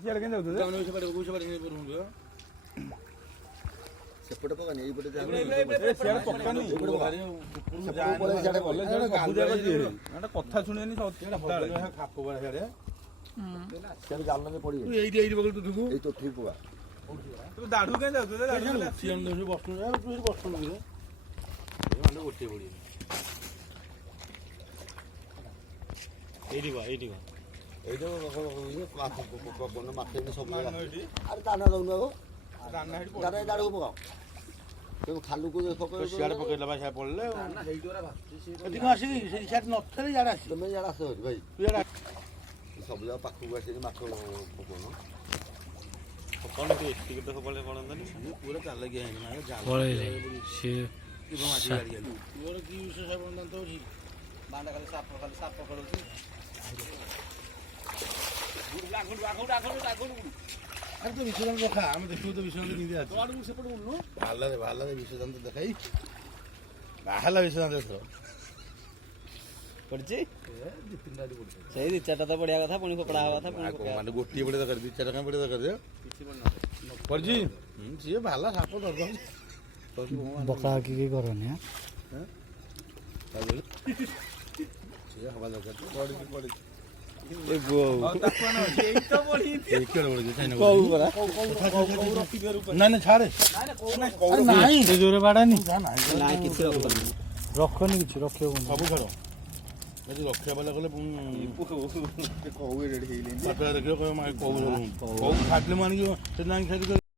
ସିଆଡେ କେମିତି ଯାଉଥିଲେ ସେପଟେ ପକାନି ଏଇପଟେ ସିଆଡେ ପକାନି କଥା ଶୁଣିବେନି ସିଆଡେ ଜାଲରେ ପଡିବେ ଏଇଠି ପକେଇ ତୁ ଥିବୁ ଏଇ ତୋଠି ପକା ତୁ ଦାଢୁ କେମିତି ଯାଉଥିଲେ ଗୋଟିଏ ପଡିବ ଏଇଠି ବା ଏଇଠି ମାଛ ସବୁ ଆରେ ଦାନା ଦଉନୁ ଆଉ ଦାନା ଦାଡ଼କୁ ପକାଅ ତେଣୁ ଖାଲୁକୁ ସିଆଡେ ପକେଇଲା ବା ସିଆଡେ ପଡିଲେ ଏଠି ଆସିକି ସେଠି ସିଆଡେ ନଥିଲେ ଇଆଡେ ଆସିବ ତମେ ଇଆଡ଼େ ଆସ ଭାଇ ତୁ ଇଆଡେ ସବୁ ଯାକ ପାଖକୁ ଆସିକି ମାଛ ପକଉନ ସକାଳେ ଟିକେ ତ ସକାଳେ ପଡନ୍ତାନି ପୁରା ଚାଲାକିଆ ହେଇନି ତୋର କି ବିଶେଷ ବନ୍ଧାନ୍ତ ଅଛି ବାଣ୍ଡା ଖାଲି ସାପ ଖେଳୁଛି ଆରେ ତ ବିଶ୍ୱଦାନ୍ତ ଦେଖା ଆମେ ଦେଖିବୁ ତ ବିଶ୍ୱଦାନ୍ତ ନିଜେ ଅଛି ସେପଟେ ଉଠୁନୁ ବାହାରିଲା ବିଶ୍ୱଦାନ୍ତ ଦେଖାଇ ବାହାରିଲା ବିଶ୍ୱଦାନ୍ତ ଏଥର ପଡିଛି ସେଇ ଦି ଚାରିଟା ତ ପଡିଆ କଥା ପୁଣି ଫୋପଡା ହବା କଥା ମାନେ ଗୋଟିଏ ପଡିଆ ଦରକାର ଦି ଚାରିଟା ପଡିଆ ଦରକାର ପଡିଛି ସିଏ ବାହାରିଲା ସାପ ଦରକାର ବକା କି କରନି ସିଏ ହବା ଦରକାର ପଡିଛି ପଡିଛି ଜୋରେ ବାଡାନି ରଖନି କିଛି ରଖିବ ସବୁ ଖେଳ ଯଦି ରଖିବା ବାଲା କଲେ ଦେଖିବ କହିବ କଉ ଛାଡ଼ିଲେ ମୁଁ ଆଣିକି ସେଦିନ ଆଣିକି